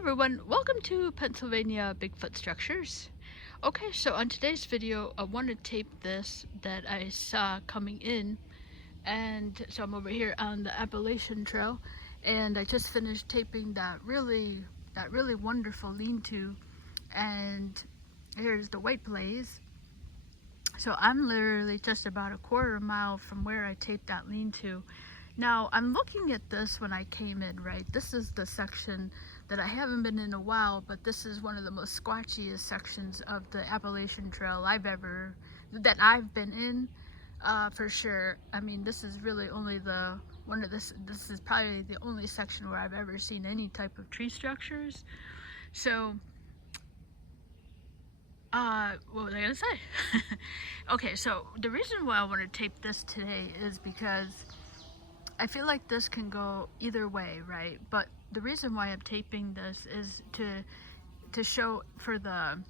everyone, welcome to Pennsylvania Bigfoot Structures. Okay, so on today's video, I want to tape this that I saw coming in, and so I'm over here on the Appalachian Trail, and I just finished taping that really wonderful lean-to, and here's the white blaze. So I'm literally just about a quarter mile from where I taped that lean-to. Now I'm looking at this when I came in, right? This is the section that I haven't been in a while, but this is one of the most squatchiest sections of the Appalachian Trail I've been in, for sure. I mean, this is really only this is probably the only section where I've ever seen any type of tree structures. So what was I gonna say? Okay, so the reason why I want to tape this today is because I feel like this can go either way, right? But the reason why I'm taping this is to show for the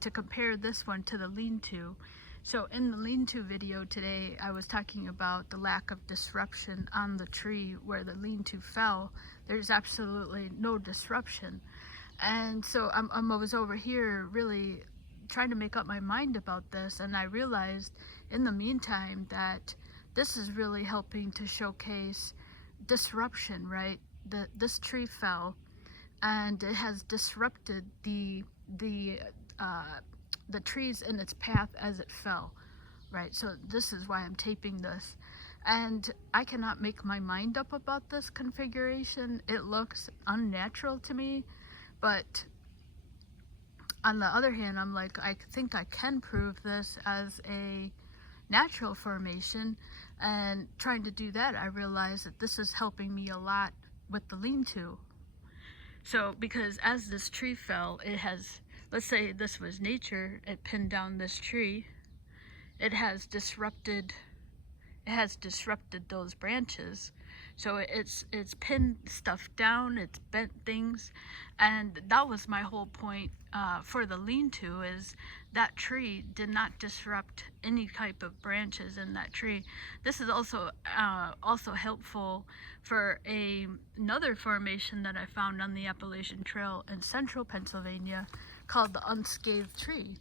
to compare this one to the lean-to. So in the lean-to video today, I was talking about the lack of disruption on the tree where the lean-to fell. There's absolutely no disruption. And so I was over here really trying to make up my mind about this, and I realized in the meantime that this is really helping to showcase disruption, right? This tree fell, and it has disrupted the trees in its path as it fell, right? So this is why I'm taping this, and I cannot make my mind up about this configuration. It looks unnatural to me, but on the other hand, I'm like, I think I can prove this as a natural formation, and trying to do that, I realized that this is helping me a lot with the lean-to. So because as this tree fell, it has, let's say this was nature, it pinned down this tree, it has disrupted those branches. So it's pinned stuff down, it's bent things, and that was my whole point for the lean-to, is that tree did not disrupt any type of branches in that tree. This is also helpful for another formation that I found on the Appalachian Trail in central Pennsylvania called the Unscathed tree.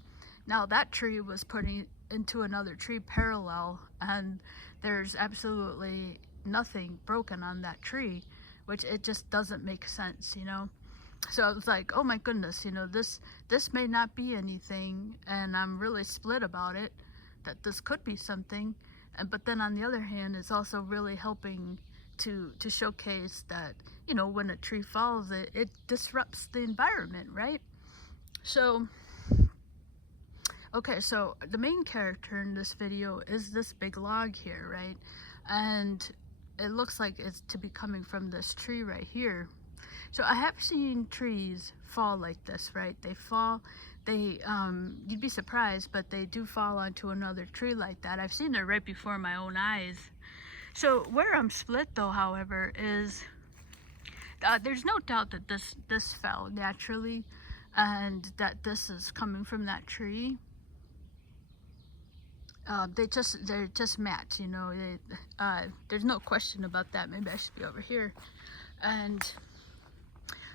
Now that tree was putting into another tree parallel, and there's absolutely nothing broken on that tree, which it just doesn't make sense, you know. So I was like, oh my goodness, you know, this may not be anything, and I'm really split about it, that this could be something. But then on the other hand, it's also really helping to showcase that, you know, when a tree falls, it disrupts the environment, right? So okay, so the main character in this video is this big log here, right? And it looks like it's to be coming from this tree right here. So I have seen trees fall like this, right? They fall, you'd be surprised, but they do fall onto another tree like that. I've seen it right before my own eyes. So where I'm split though, however, is there's no doubt that this fell naturally, and that this is coming from that tree. They just match, you know. There's no question about that. Maybe I should be over here. And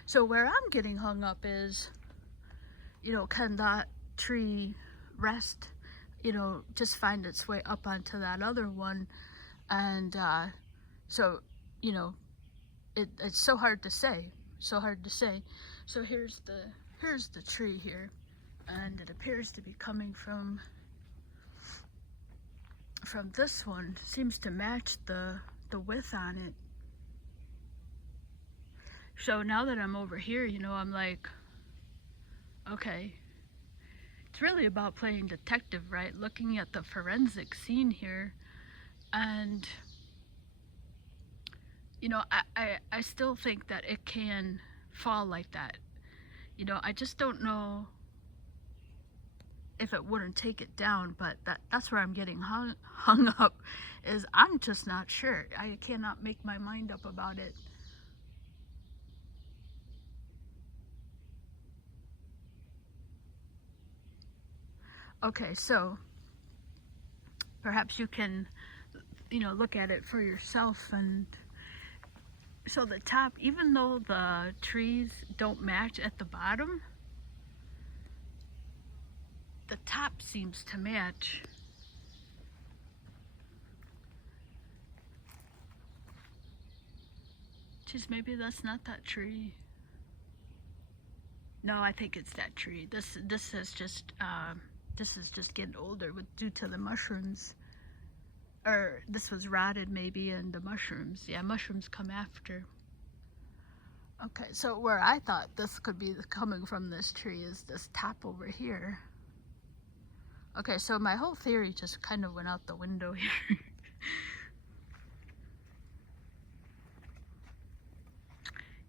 so where I'm getting hung up is, you know, can that tree rest, you know, just find its way up onto that other one? And so, you know, it's so hard to say, so here's the tree here, and it appears to be coming from this one. Seems to match the width on it. So now that I'm over here, you know, I'm like, okay, it's really about playing detective, right? Looking at the forensic scene here, and you know, I still think that it can fall like that. You know, I just don't know if it wouldn't take it down, but that's where I'm getting hung up, is I'm just not sure. I cannot make my mind up about it. Okay, so perhaps you can, you know, look at it for yourself and So the top, even though the trees don't match at the bottom, the top seems to match. Geez, maybe that's not that tree. No, I think it's that tree. This is just getting older with due to the mushrooms. Or this was rotted maybe, and the mushrooms. Yeah, mushrooms come after. Okay, so where I thought this could be coming from this tree is this top over here. Okay, so my whole theory just kind of went out the window here.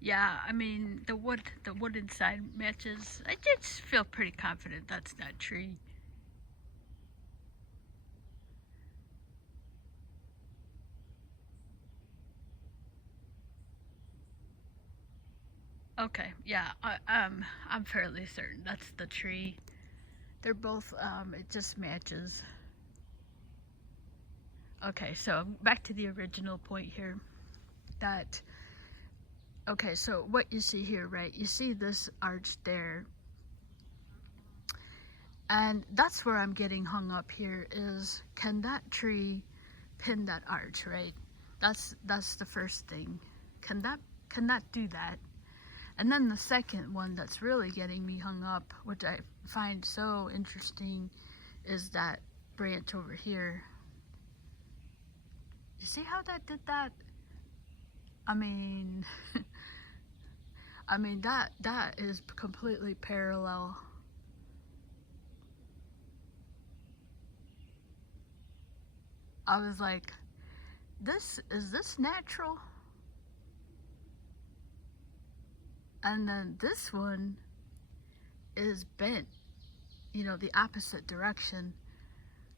Yeah, I mean, the wood inside matches. I just feel pretty confident that's that tree. Okay, yeah, I'm fairly certain that's the tree. They're both, it just matches. Okay, so back to the original point here. That, okay, so what you see here, right? You see this arch there. And that's where I'm getting hung up here is, can that tree pin that arch, right? That's the first thing. Can that do that? And then the second one that's really getting me hung up, which I find so interesting, is that branch over here. You see how that did that? I mean, that is completely parallel. I was like, is this natural? And then this one is bent, the opposite direction.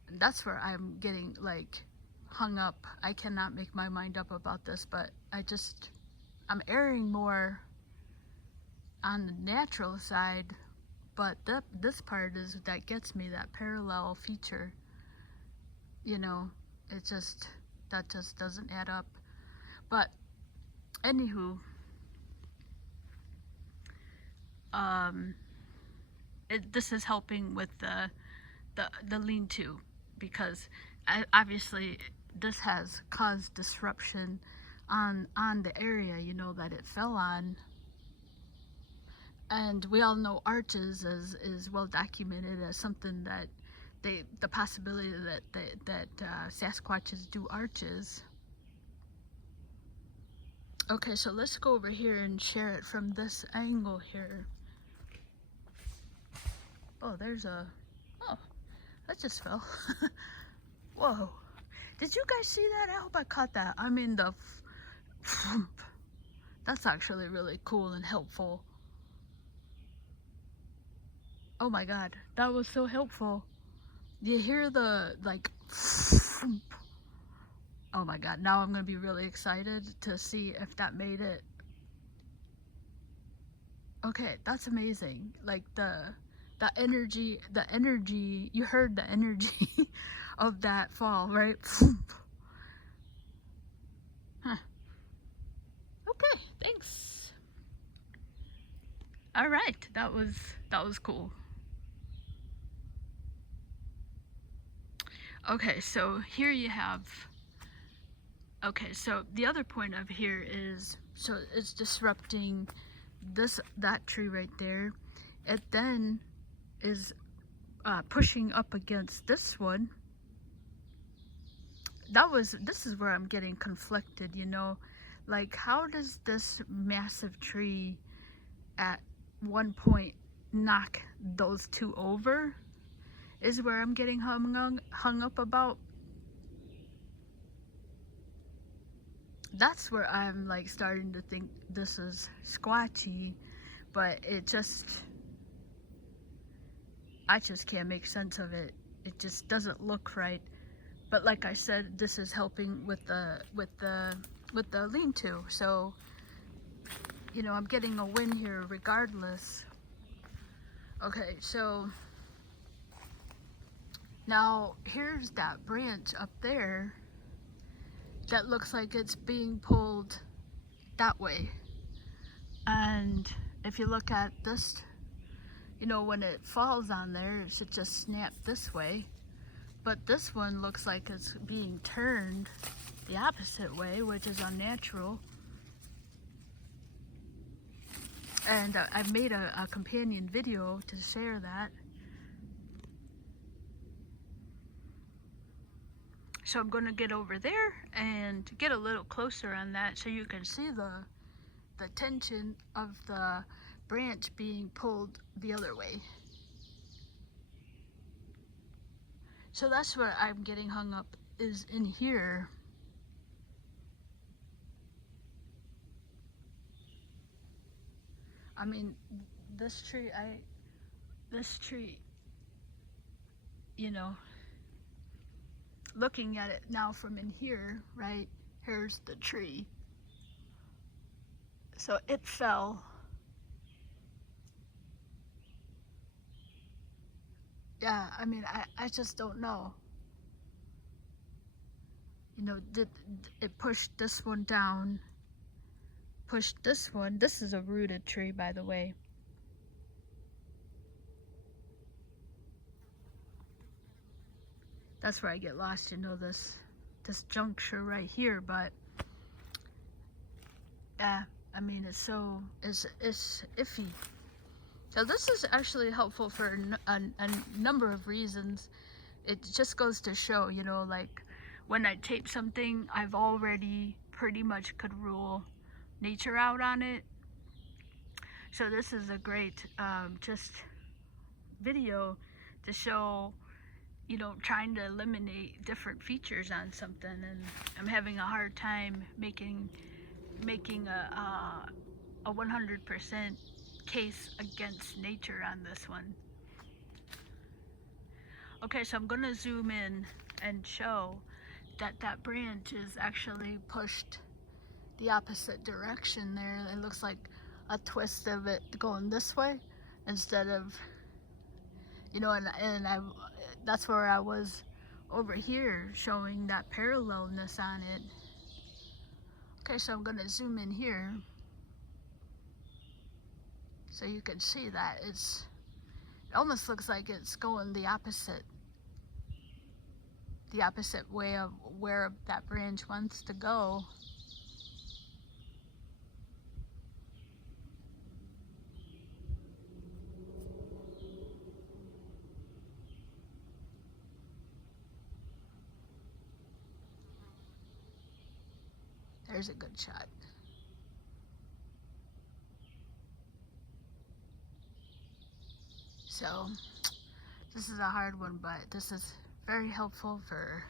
And that's where I'm getting like hung up. I cannot make my mind up about this, but I'm erring more on the natural side, but this part is that gets me that parallel feature. That just doesn't add up. But anywho, this is helping with the lean-to, because obviously this has caused disruption on the area that it fell on. And we all know arches is well documented as something that the possibility that Sasquatches do arches. Okay, so let's go over here and share it from this angle here. Oh, that just fell. Whoa. Did you guys see that? I hope I caught that. I mean, that's actually really cool and helpful. Oh my god, that was so helpful. You hear the, like, oh my god, now I'm gonna be really excited to see if that made it. Okay, that's amazing. Like, the energy, you heard the energy of that fall, right? Huh. Okay, thanks. All right, that was cool. Okay, so here you have, okay, so the other point of here is, so it's disrupting that tree right there. It then is pushing up against this one. This is where I'm getting conflicted, like, how does this massive tree at one point knock those two over, is where I'm getting hung up about. That's where I'm like starting to think this is squatchy, but I just can't make sense of it. It just doesn't look right. But like I said, this is helping with the lean-to. So, I'm getting a win here regardless. Okay, so now here's that branch up there that looks like it's being pulled that way. And if you look at this, you know, when it falls on there, it should just snap this way. But this one looks like it's being turned the opposite way, which is unnatural. And I've made a companion video to share that. So I'm going to get over there and get a little closer on that so you can see the tension of the branch being pulled the other way. So that's what I'm getting hung up is in here. I mean, this tree, you know, looking at it now from in here, right? Here's the tree. So it fell. Yeah, I mean, I just don't know. You know, it pushed this one down, pushed this one. This is a rooted tree, by the way. That's where I get lost, you know, this juncture right here, but yeah, I mean, it's iffy. So this is actually helpful for a number of reasons. It just goes to show, you know, like when I tape something, I've already pretty much could rule nature out on it. So this is a great just video to show, you know, trying to eliminate different features on something, and I'm having a hard time making a 100% case against nature on this one. Okay, so I'm gonna zoom in and show that that branch is actually pushed the opposite direction there. It looks like a twist of it going this way instead of, you know, and that's where I was over here showing that parallelness on it. Okay, so I'm gonna zoom in here so you can see that it almost looks like it's going the opposite way of where that branch wants to go. There's a good shot. So this is a hard one, but this is very helpful for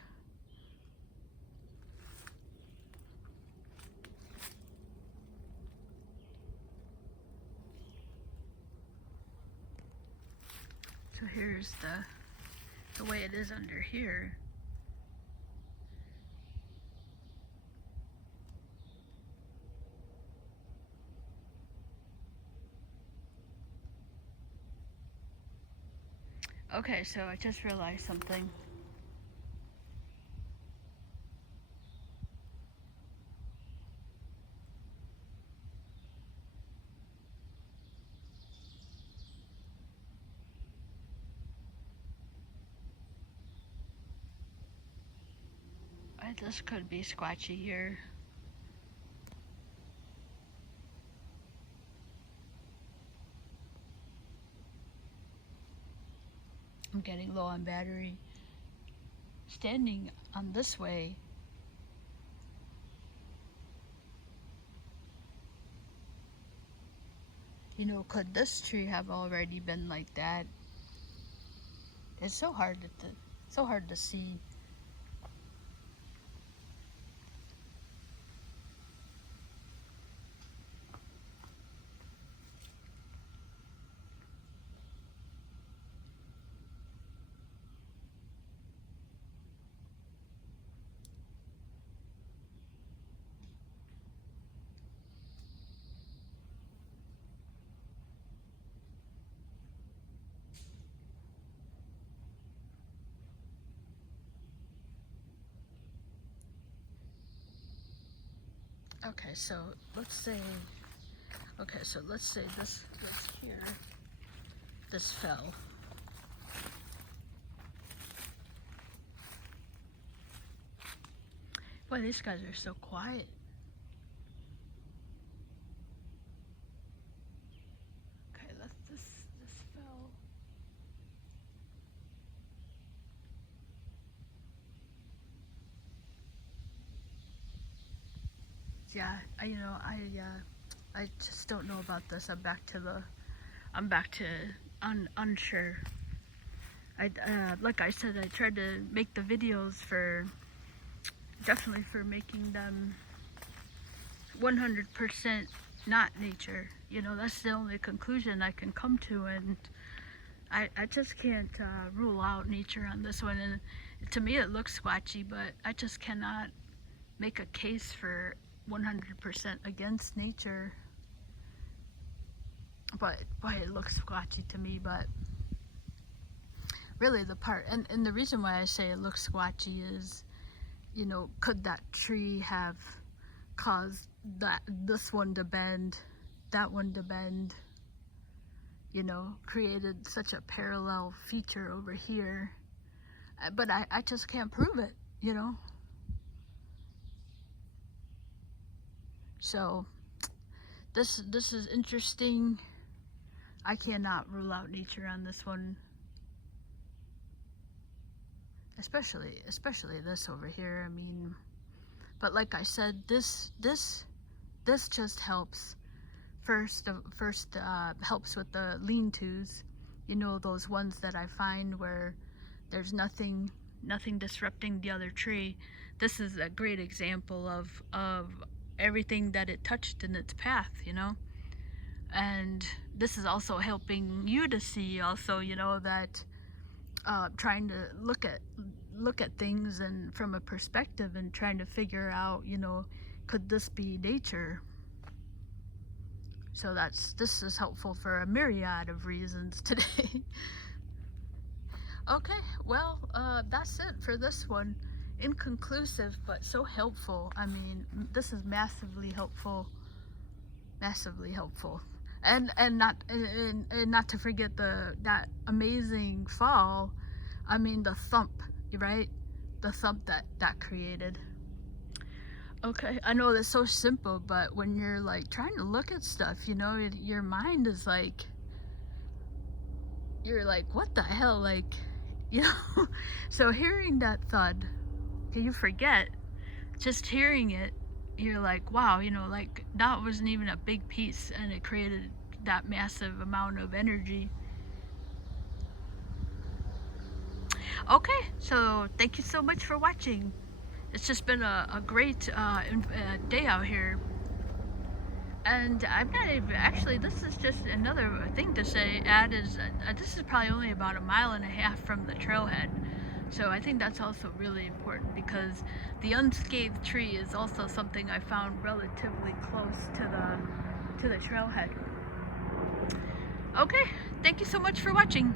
so here's the way it is under here. Okay, so I just realized something. This could be squatchy here. I'm getting low on battery. Standing on this way, you know, could this tree have already been like that? It's so hard to see. Okay, so let's say, this here, this fell. Boy, these guys are so quiet. Okay, this fell. Yeah, I just don't know about this. I'm back to unsure. Like I said, I tried to make the videos definitely for making them 100% not nature. That's the only conclusion I can come to, and I just can't rule out nature on this one. And to me it looks squatchy, but I just cannot make a case for 100% against nature. But boy, it looks squatchy to me. But really the part, and the reason why I say it looks squatchy is, could that tree have caused this one to bend, that one to bend, created such a parallel feature over here? But I just can't prove it, So this is interesting. I cannot rule out nature on this one, especially this over here. I mean, but like I said, this just helps. First helps with the lean-tos, those ones that I find where there's nothing disrupting the other tree. This is a great example of everything that it touched in its path, and this is also helping you to see also, that trying to look at things and from a perspective and trying to figure out, could this be nature? So this is helpful for a myriad of reasons today. Okay, well, that's it for this one. Inconclusive, but so helpful. I mean, this is massively helpful, and not to forget that amazing fall. I mean, the thump, right? The thump that created. Okay, I know that's so simple, but when you're like trying to look at stuff, your mind is like, you're like, what the hell, like, So hearing that thud, you forget, just hearing it, you're like, wow, like that wasn't even a big piece, and it created that massive amount of energy. Okay, so thank you so much for watching. It's just been a great day out here. And I'm not even, actually, this is just another thing to add is this is probably only about 1.5 miles from the trailhead. So I think that's also really important, because the unscathed tree is also something I found relatively close to the trailhead. Okay, thank you so much for watching.